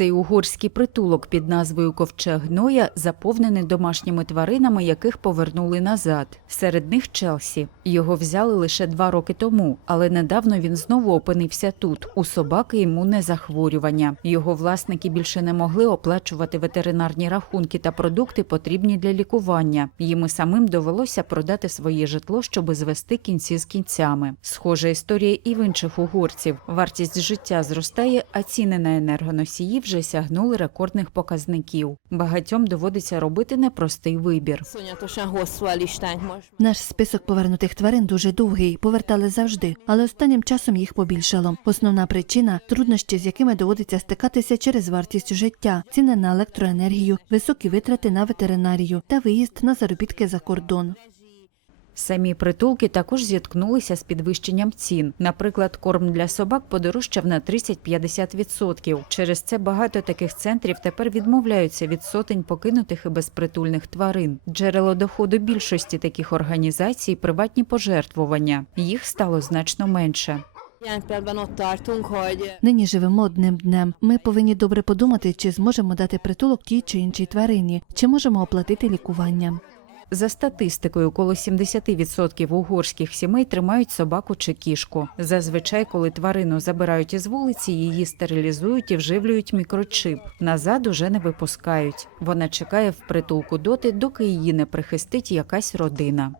Цей угорський притулок під назвою Ковчег Ноя заповнений домашніми тваринами, яких повернули назад. Серед них Челсі. Його взяли лише два роки тому, але недавно він знову опинився тут. У собаки імунне захворювання. Його власники більше не могли оплачувати ветеринарні рахунки та продукти, потрібні для лікування. Їм і самим довелося продати своє житло, щоби звести кінці з кінцями. Схожа історія і в інших угорців. Вартість життя зростає, а ціни на енергоносії вже сягнули рекордних показників. Багатьом доводиться робити непростий вибір. Наш список повернутих тварин дуже довгий, повертали завжди, але останнім часом їх побільшало. Основна причина труднощі, з якими доводиться стикатися через вартість життя, ціни на електроенергію, високі витрати на ветеринарію та виїзд на заробітки за кордон. Самі притулки також зіткнулися з підвищенням цін. Наприклад, корм для собак подорожчав на 30-50%. Через це багато таких центрів тепер відмовляються від сотень покинутих і безпритульних тварин. Джерело доходу більшості таких організацій приватні пожертвування. Їх стало значно менше. Нині живемо одним днем. Ми повинні добре подумати, чи зможемо дати притулок тій чи іншій тварині, чи можемо оплатити лікування. За статистикою, около 70% угорських сімей тримають собаку чи кішку. Зазвичай, коли тварину забирають із вулиці, її стерилізують і вживлюють мікрочип. Назад уже не випускають. Вона чекає в притулку доти, доки її не прихистить якась родина.